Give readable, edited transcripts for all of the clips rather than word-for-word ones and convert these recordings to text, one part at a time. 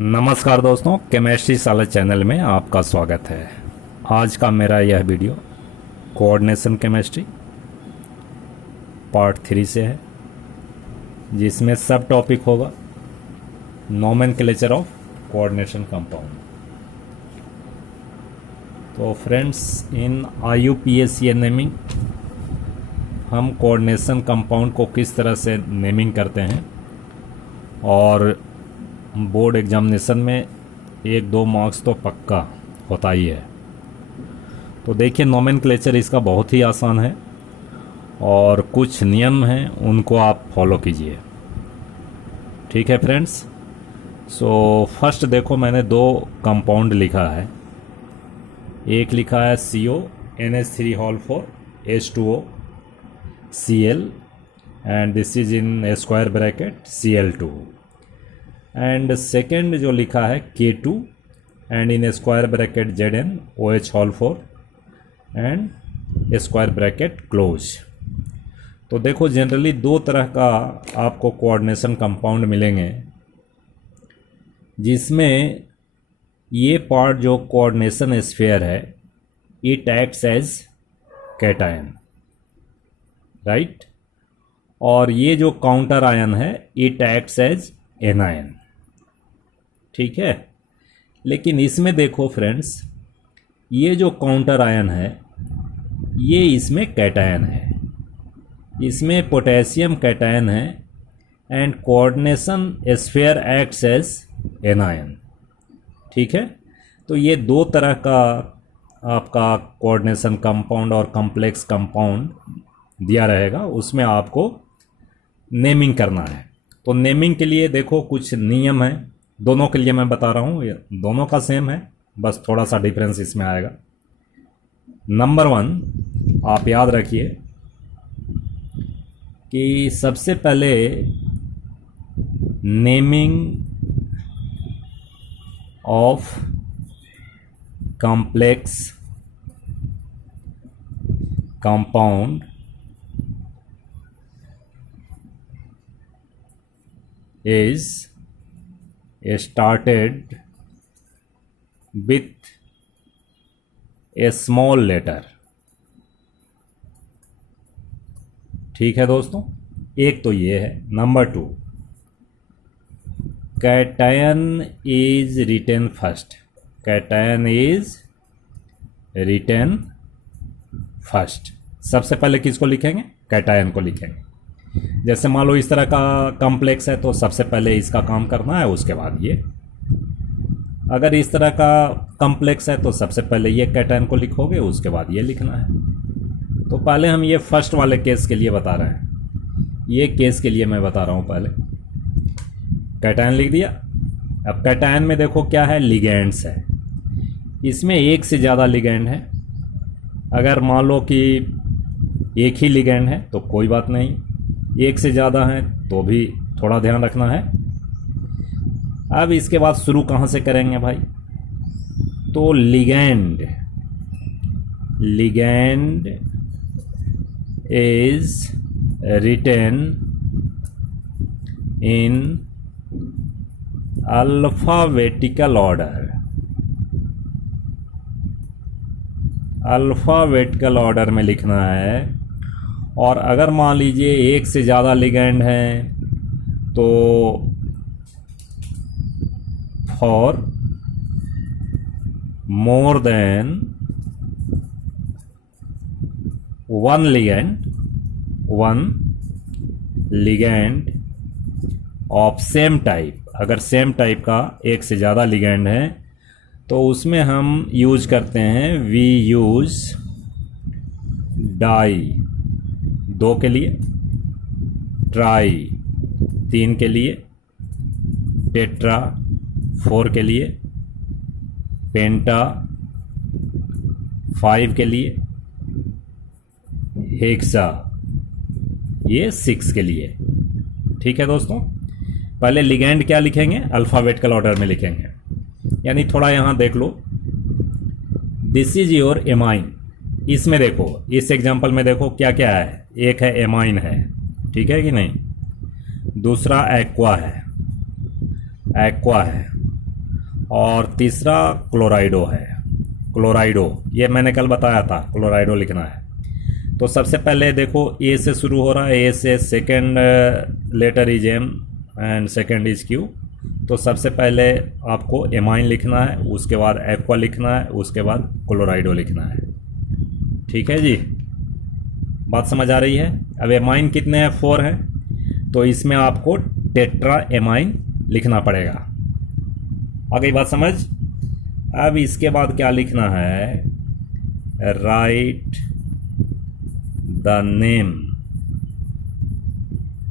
नमस्कार दोस्तों, केमिस्ट्री साला चैनल में आपका स्वागत है। आज का मेरा यह वीडियो कोऑर्डिनेशन केमिस्ट्री पार्ट 3 से है, जिसमें सब टॉपिक होगा नोमेनक्लेचर ऑफ कोऑर्डिनेशन कंपाउंड। तो फ्रेंड्स, इन IUPAC नेमिंग हम कोऑर्डिनेशन कंपाउंड को किस तरह से नेमिंग करते हैं और बोर्ड एग्जामिनेशन में 1-2 मार्क्स तो पक्का होता ही है। तो देखिए, नोमेनक्लेचर इसका बहुत ही आसान है और कुछ नियम हैं, उनको आप फॉलो कीजिए। ठीक है फ्रेंड्स। सो फर्स्ट देखो, मैंने 2 कंपाउंड लिखा है। एक लिखा है CONH3 H2O Cl and this is in square bracket Cl2। And second जो लिखा है K2 and in square bracket ZnOH4 and square bracket close. तो देखो, जनरली 2 तरह का आपको कोऑर्डिनेशन कंपाउंड मिलेंगे, जिसमें ये पार्ट जो कोऑर्डिनेशन स्फीयर है, it acts as cation, right. और ये जो काउंटर आयन है, इट एक्ट्स एज एनायन। ठीक है। लेकिन इसमें देखो फ्रेंड्स, ये जो काउंटर आयन है, ये इसमें कैटायन है, इसमें पोटेशियम कैटायन है and coordination sphere acts as anion. ठीक है। तो ये 2 तरह का आपका कोऑर्डिनेशन कंपाउंड और कॉम्प्लेक्स कंपाउंड दिया रहेगा, उसमें आपको नेमिंग करना है। तो नेमिंग के लिए देखो कुछ नियम है, दोनों के लिए मैं बता रहा हूँ, दोनों का सेम है, बस थोड़ा सा डिफरेंस इसमें आएगा। नंबर 1, आप याद रखिए कि सबसे पहले naming of complex compound is started with a small letter। ठीक है दोस्तों, एक तो ये है। Number 2, cation is written first. Cation is written first. सबसे पहले किसको लिखेंगे? कैटायन को लिखेंगे। जैसे मान लो इस तरह का कॉम्प्लेक्स है, तो सबसे पहले इसका काम करना है, उसके बाद ये। अगर इस तरह का कॉम्प्लेक्स है तो सबसे पहले ये कैटायन को लिखोगे, उसके बाद ये लिखना है। तो पहले हम ये फर्स्ट वाले केस के लिए बता रहे हैं, ये केस के लिए मैं बता रहा हूँ। पहले कैटायन लिख दिया। अब कैटायन में देखो क्या है, लिगेंड्स है। इसमें एक से ज़्यादा लिगेंड है। अगर मान लो कि एक ही लिगेंड है तो कोई बात नहीं, एक से ज़्यादा है तो भी थोड़ा ध्यान रखना है। अब इसके बाद शुरू कहाँ से करेंगे भाई? तो legend is written in alphabetical order. Alphabetical order में लिखना है। और अगर मान लीजिए एक से ज़्यादा लिगेंड हैं तो for more than one ligand of same type. अगर सेम टाइप का एक से ज़्यादा लिगेंड है तो उसमें हम यूज करते हैं, वी यूज डाई 2 के लिए, ट्राई 3 के लिए, टेट्रा 4 के लिए, पेंटा 5 के लिए, हेक्सा ये 6 के लिए। ठीक है दोस्तों। पहले लिगेंड क्या लिखेंगे? अल्फाबेटिकल ऑर्डर में लिखेंगे। यानी थोड़ा यहाँ देख लो, दिस इज योर एमाइन। इसमें देखो, इस एग्जांपल में देखो क्या क्या है। एक है एमाइन है, ठीक है कि नहीं। दूसरा एक्वा है, और तीसरा क्लोराइडो है। क्लोराइडो ये मैंने कल बताया था, क्लोराइडो लिखना है। तो सबसे पहले देखो ए से शुरू हो रहा है, ए से second letter is M and second is Q. तो सबसे पहले आपको एमाइन लिखना है, उसके बाद एक्वा लिखना है, उसके बाद क्लोराइडो लिखना है। ठीक है जी, बात समझ आ रही है। अब एमाइन कितने हैं, 4 हैं, तो इसमें आपको टेट्रा एमाइन लिखना पड़ेगा। आ गई बात समझ। अब इसके बाद क्या लिखना है, right the name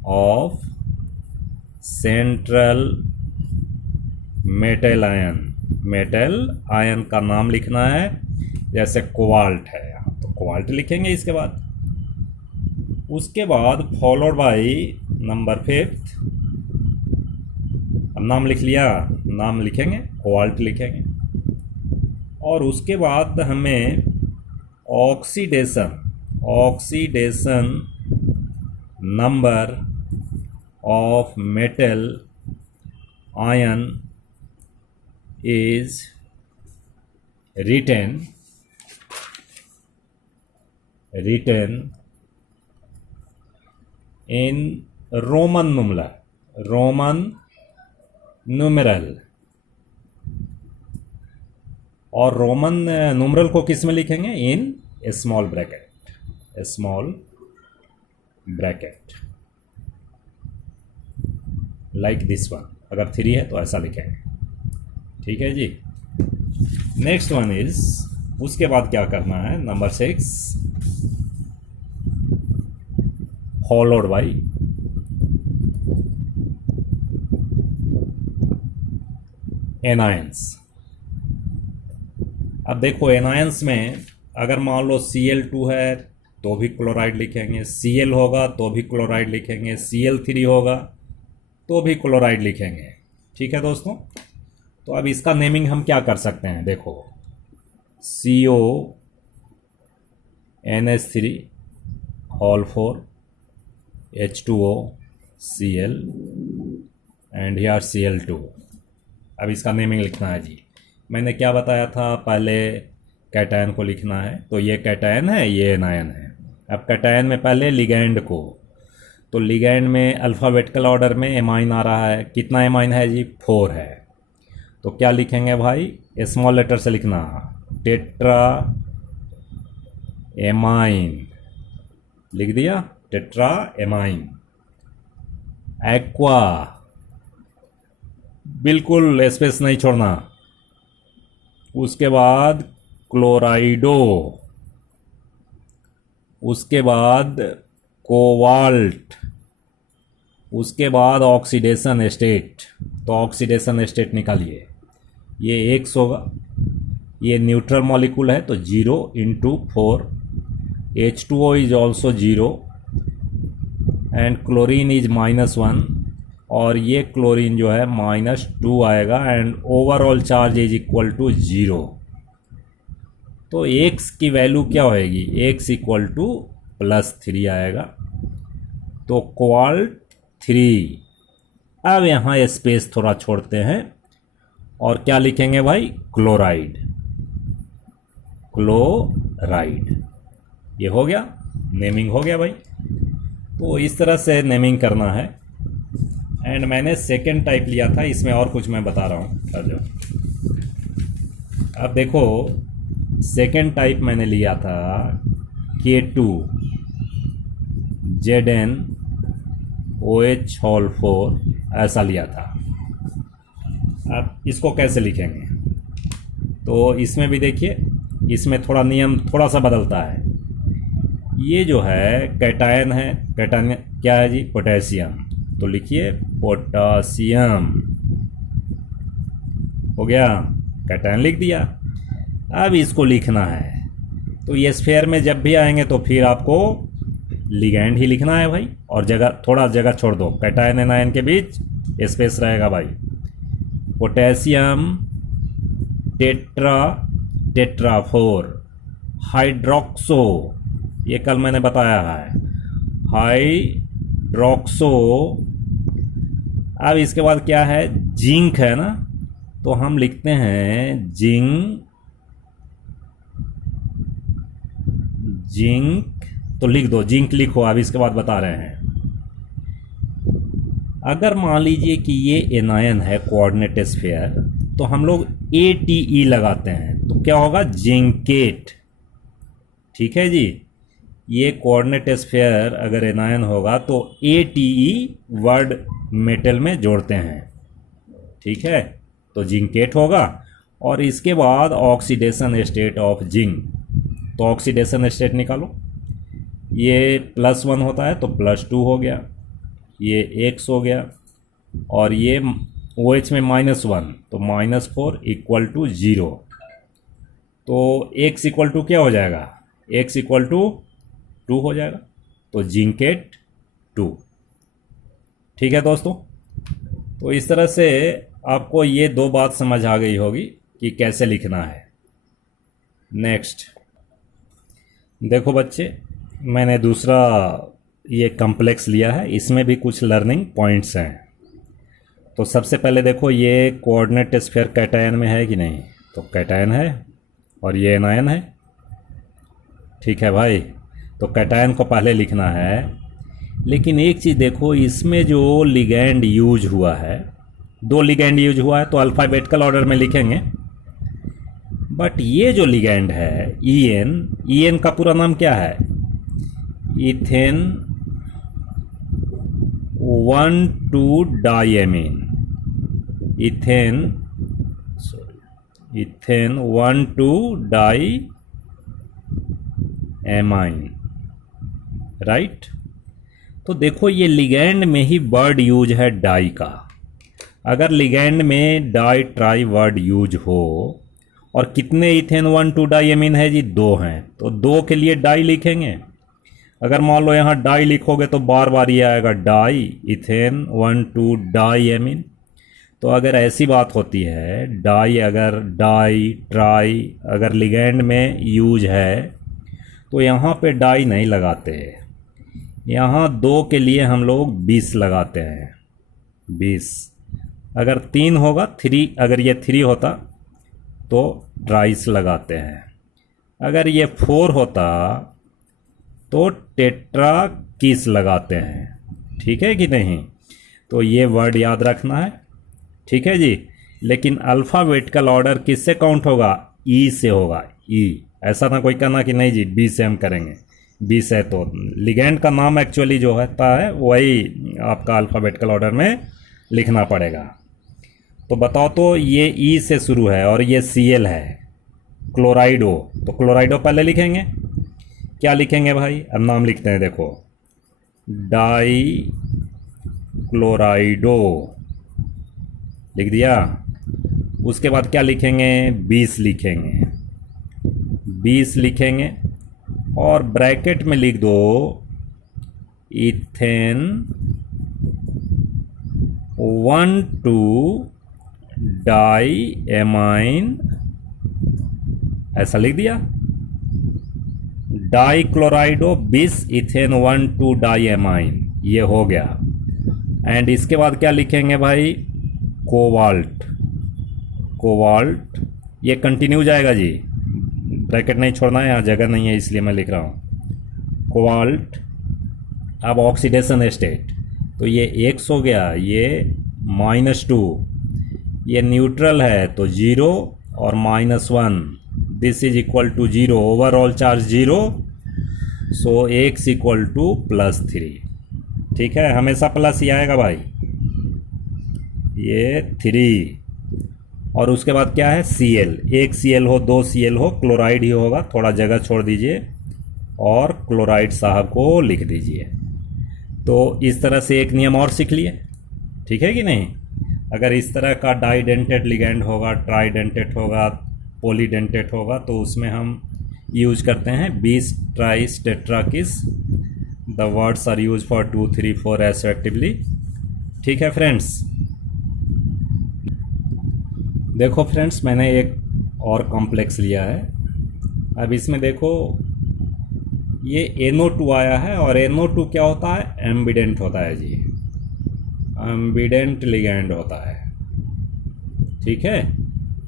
of central metal ion. Metal ion का नाम लिखना है, जैसे कोबाल्ट है तो कोबाल्ट लिखेंगे इसके बाद। उसके बाद फॉलोड बाय नंबर 5। अब नाम लिख लिया, नाम लिखेंगे, कोबाल्ट लिखेंगे। और उसके बाद हमें oxidation number of metal ion is written in Roman numeral। और रोमन न्यूमरल को किस में लिखेंगे, in small bracket like this one. अगर 3 है तो ऐसा लिखेंगे। ठीक है जी। नेक्स्ट वन इज, उसके बाद क्या करना है, नंबर 6 फॉलोड बाई एनायंस। अब देखो एनायंस में अगर मान लो Cl2 है तो भी क्लोराइड लिखेंगे, Cl होगा तो भी क्लोराइड लिखेंगे, Cl3 होगा तो भी क्लोराइड लिखेंगे। ठीक है दोस्तों। तो अब इसका नेमिंग हम क्या कर सकते हैं, देखो CONH3 whole 4 H2O Cl and here Cl2। अब इसका नेमिंग लिखना है जी। मैंने क्या बताया था, पहले कैटायन को लिखना है, तो ये कैटायन है, ये एनायन है। अब कैटायन में पहले लिगैंड को, तो लिगैंड में अल्फ़ाबेटिकल ऑर्डर में एमाइन आ रहा है। कितना एमाइन है जी, 4 है। तो क्या लिखेंगे भाई, स्मॉल लेटर से लिखना, टेट्रा एमाइन लिख दिया, टेट्रा एमाइन। एक्वा, बिल्कुल स्पेस नहीं छोड़ना। उसके बाद क्लोराइडो, उसके बाद कोबाल्ट, उसके बाद ऑक्सीडेशन स्टेट। तो ऑक्सीडेशन स्टेट निकालिए, ये X होगा, ये न्यूट्रल मॉलिक्यूल है तो 0 × 4। H2O is also 0 and chlorine is -1, और ये क्लोरीन जो है -2 आएगा and overall charge is equal to 0। तो X की वैल्यू क्या होएगी, X = +3 आएगा। तो कोबाल्ट 3। अब यहाँ स्पेस थोड़ा छोड़ते हैं और क्या लिखेंगे भाई, क्लोराइड। ये हो गया, नेमिंग हो गया भाई। तो इस तरह से नेमिंग करना है। एंड मैंने सेकेंड टाइप लिया था, इसमें और कुछ मैं बता रहा हूँ। अब देखो सेकेंड टाइप मैंने लिया था K2 ZnOH होल 4, ऐसा लिया था। अब इसको कैसे लिखेंगे, तो इसमें भी देखिए, इसमें थोड़ा नियम थोड़ा सा बदलता है। ये जो है कैटायन है, कैटायन क्या है जी, पोटेशियम। तो लिखिए पोटेशियम, हो गया, कैटायन लिख दिया। अब इसको लिखना है, तो ये स्फेयर में जब भी आएंगे तो फिर आपको लिगैंड ही लिखना है भाई, और थोड़ा जगह छोड़ दो, कैटायन एनायन के बीच स्पेस रहेगा भाई। पोटेशियम टेट्रा 4 हाइड्रोक्सो, ये कल मैंने बताया है, हाइड्रोक्सो। अब इसके बाद क्या है, जिंक है ना, तो हम लिखते हैं जिंक, तो लिख दो, जिंक लिखो। अब इसके बाद बता रहे हैं, अगर मान लीजिए कि ये एनायन है कोऑर्डिनेट स्फीयर, तो हम लोग ATE लगाते हैं, तो क्या होगा, जिंकेट। ठीक है जी, ये कोऑर्डिनेट स्फीयर अगर एनायन होगा तो ATE वर्ड मेटल में जोड़ते हैं। ठीक है, तो जिंकेट होगा। और इसके बाद ऑक्सीडेशन स्टेट ऑफ जिंक, तो ऑक्सीडेशन स्टेट निकालो। ये +1 होता है तो +2 हो गया, ये X हो गया, और ये OH में -1 तो -4 = 0। तो X = क्या हो जाएगा, X = 2 हो जाएगा, तो जिंकेट 2। ठीक है दोस्तों, तो इस तरह से आपको ये 2 बात समझ आ गई होगी कि कैसे लिखना है। नेक्स्ट देखो बच्चे, मैंने दूसरा ये कॉम्प्लेक्स लिया है, इसमें भी कुछ लर्निंग पॉइंट्स हैं। तो सबसे पहले देखो, ये कोऑर्डिनेट स्फीयर कैटायन में है कि नहीं, तो कैटायन है, और ये एनायन है। ठीक है भाई, तो कैटायन को पहले लिखना है। लेकिन एक चीज़ देखो, इसमें जो लिगैंड यूज हुआ है, 2 लिगैंड यूज हुआ है, तो अल्फ़ाबेटिकल ऑर्डर में लिखेंगे। बट ये जो लिगैंड है EN का पूरा नाम क्या है, इथेन 1,2-डाइएमीन, इथेन 1,2-डाइएमाइन, राइट। तो देखो, ये लिगैंड में ही वर्ड यूज है डाई का। अगर लिगैंड में डाई ट्राई वर्ड यूज हो, और कितने इथेन 1,2-डाइएमीन है जी, 2 हैं, तो 2 के लिए डाई लिखेंगे। अगर मान लो यहाँ डाई लिखोगे तो बार बार ये आएगा डाई इथेन 1,2-डाइएमीन। तो अगर ऐसी बात होती है, डाई अगर डाई ट्राई अगर लिगैंड में यूज है, तो यहाँ पे डाई नहीं लगाते, यहाँ 2 के लिए हम लोग 20 लगाते हैं, 20। अगर 3 होगा 3, अगर ये 3 होता तो ट्राइस लगाते हैं। अगर ये 4 होता तो टेट्रा किस लगाते हैं। ठीक है कि नहीं, तो ये वर्ड याद रखना है। ठीक है जी, लेकिन अल्फ़ाबेटिकल ऑर्डर किससे काउंट होगा, E से होगा, E। ऐसा ना कोई कहना कि नहीं जी B से हम करेंगे, B से तो लिगैंड का नाम एक्चुअली जो होता है वही आपका अल्फ़ाबेटिकल ऑर्डर में लिखना पड़ेगा। तो बताओ, तो ये E से शुरू है और ये Cl है, क्लोराइडो, तो क्लोराइडो पहले लिखेंगे। क्या लिखेंगे भाई, अब नाम लिखते हैं, देखो, डाई क्लोराइडो लिख दिया। उसके बाद क्या लिखेंगे, 20 लिखेंगे, 20 लिखेंगे, और ब्रैकेट में लिख दो इथेन 1,2-डाइएमाइन, ऐसा लिख दिया। डाई क्लोराइडो 20 इथेन 1,2-डाइएमाइन, ये हो गया। एंड इसके बाद क्या लिखेंगे भाई, कोबाल्ट, कोबाल्ट, ये कंटिन्यू जाएगा जी, ब्रैकेट नहीं छोड़ना है, यहाँ जगह नहीं है इसलिए मैं लिख रहा हूँ, कोबाल्ट। अब ऑक्सीडेशन स्टेट, तो ये X हो गया, ये -2, ये न्यूट्रल है तो 0 और -1, this is equal to 0, overall charge 0, so X = +3। ठीक है, हमेशा प्लस ही आएगा भाई, ये 3। और उसके बाद क्या है, Cl, 1 Cl हो 2 Cl हो, क्लोराइड ही होगा, थोड़ा जगह छोड़ दीजिए और क्लोराइड साहब को लिख दीजिए। तो इस तरह से एक नियम और सीख लिए। ठीक है कि नहीं, अगर इस तरह का डाइडेंटेड लिगैंड होगा, ट्राइडेंटेड होगा, पॉलीडेंटेड होगा, तो उसमें हम यूज करते हैं 20 tris tetrakis. The words are use for 2, 3, 4 respectively. ठीक है फ्रेंड्स, देखो फ्रेंड्स, मैंने एक और कॉम्प्लेक्स लिया है। अब इसमें देखो, ये NO2 आया है, और NO2 क्या होता है, एम्बिडेंट होता है जी, एम्बिडेंट लिगैंड होता है। ठीक है।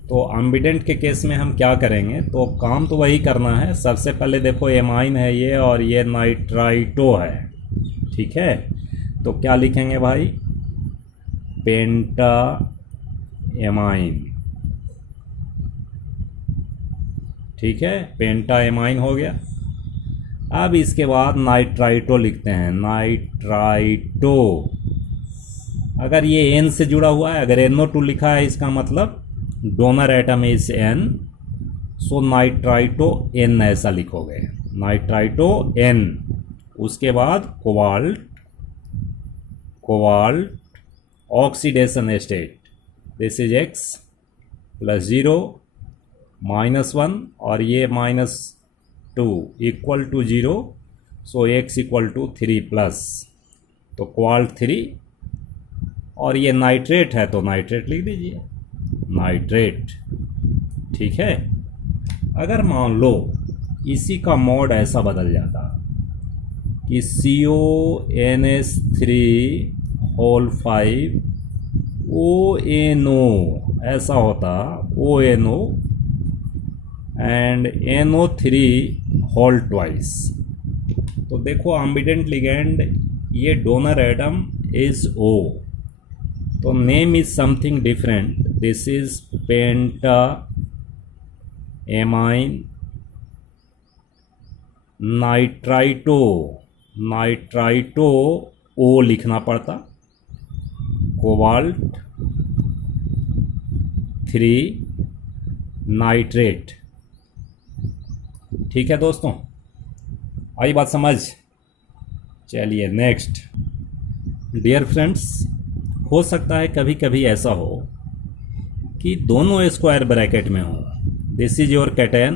तो एम्बिडेंट के केस में हम क्या करेंगे, तो काम तो वही करना है। सबसे पहले देखो एमाइन है ये और ये नाइट्राइटो है, ठीक है। तो क्या लिखेंगे भाई, पेंटा एमाइन, ठीक है, पेंटा एमाइन हो गया। अब इसके बाद नाइट्राइटो लिखते हैं, नाइट्राइटो। अगर ये एन से जुड़ा हुआ है, अगर NO2 लिखा है इसका मतलब donor atom is N, so nitrito N ऐसा लिखोगे, नाइट्राइटो N। उसके बाद cobalt, cobalt oxidation state, this is X plus 0 -1 और ये -2 equal to 0, so X equal to 3 plus, तो कोबाल्ट 3। और ये नाइट्रेट है तो नाइट्रेट लिख दीजिए, नाइट्रेट, ठीक है। अगर मान लो इसी का मोड ऐसा बदल जाता कि CONH3 होल 5 ONO ऐसा होता, ONO and NO3 whole twice, तो देखो एम्बिडेंट लिगेंड ये डोनर एटम इज O, तो name is something different, this is penta amine nitrito, nitrito O लिखना पड़ता, कोबाल्ट 3 नाइट्रेट, ठीक है दोस्तों, आई बात समझ। चलिए नेक्स्ट। डियर फ्रेंड्स, हो सकता है कभी कभी ऐसा हो कि दोनों स्क्वायर ब्रैकेट में हो, दिस इज योर कैटायन,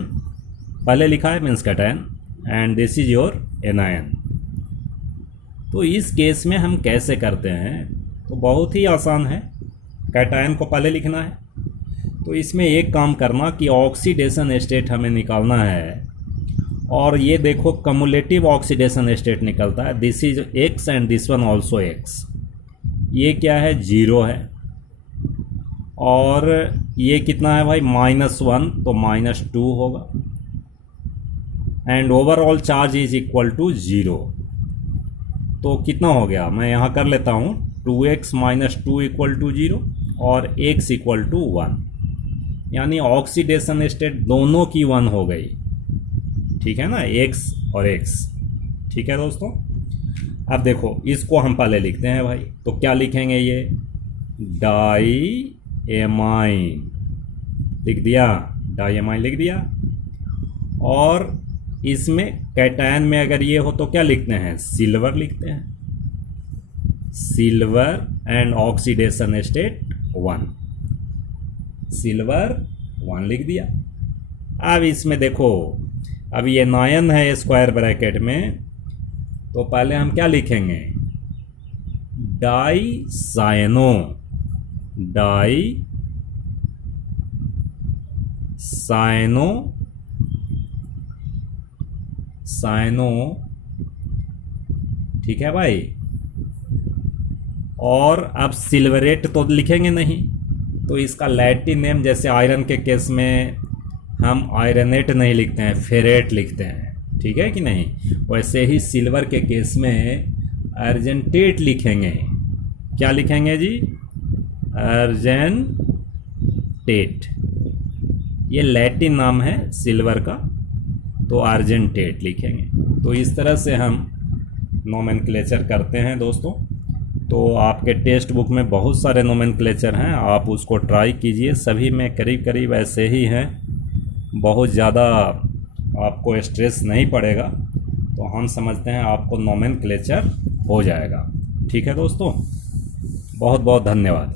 पहले लिखा है means cation, and this is your anion. तो इस केस में हम कैसे करते हैं, तो बहुत ही आसान है, कैटायन को पहले लिखना है। तो इसमें एक काम करना कि ऑक्सीडेशन स्टेट हमें निकालना है, और ये देखो कम्युलेटिव ऑक्सीडेशन स्टेट निकलता है, this is X and this one also X। ये क्या है, 0 है, और ये कितना है भाई, -1, तो -2 होगा, and overall charge is equal to 0। तो कितना हो गया, मैं यहाँ कर लेता हूँ, 2x - 2 इक्वल टू 0 और x इक्वल टू 1, यानी ऑक्सीडेशन स्टेट दोनों की 1 हो गई, ठीक है ना, x और x, ठीक है दोस्तों। अब देखो इसको हम पहले लिखते हैं भाई, तो क्या लिखेंगे, ये डाई एमाइन लिख दिया, डाई एमाइन लिख दिया। और इसमें कैटायन में अगर ये हो तो क्या लिखते हैं, सिल्वर लिखते हैं, silver and oxidation state 1, silver 1 लिख दिया। अब इसमें देखो, अब ये नायन है स्क्वायर ब्रैकेट में, तो पहले हम क्या लिखेंगे, dicyano, dicyano, cyano, ठीक है भाई। और अब सिल्वरेट तो लिखेंगे नहीं, तो इसका लैटिन नेम, जैसे आयरन के केस में हम आयरनेट नहीं लिखते हैं, फेरेट लिखते हैं, ठीक है कि नहीं, वैसे ही सिल्वर के केस में अर्जेंटेट लिखेंगे, क्या लिखेंगे जी, अर्जेंटेट, ये लैटिन नाम है सिल्वर का, तो अर्जेंटेट लिखेंगे। तो इस तरह से हम नोमेनक्लेचर करते हैं दोस्तों। तो आपके टेक्स्ट बुक में बहुत सारे नोमेनक्लेचर हैं, आप उसको ट्राई कीजिए, सभी में करीब करीब ऐसे ही हैं, बहुत ज़्यादा आपको स्ट्रेस नहीं पड़ेगा, तो हम समझते हैं आपको नोमेनक्लेचर हो जाएगा, ठीक है दोस्तों। बहुत बहुत धन्यवाद।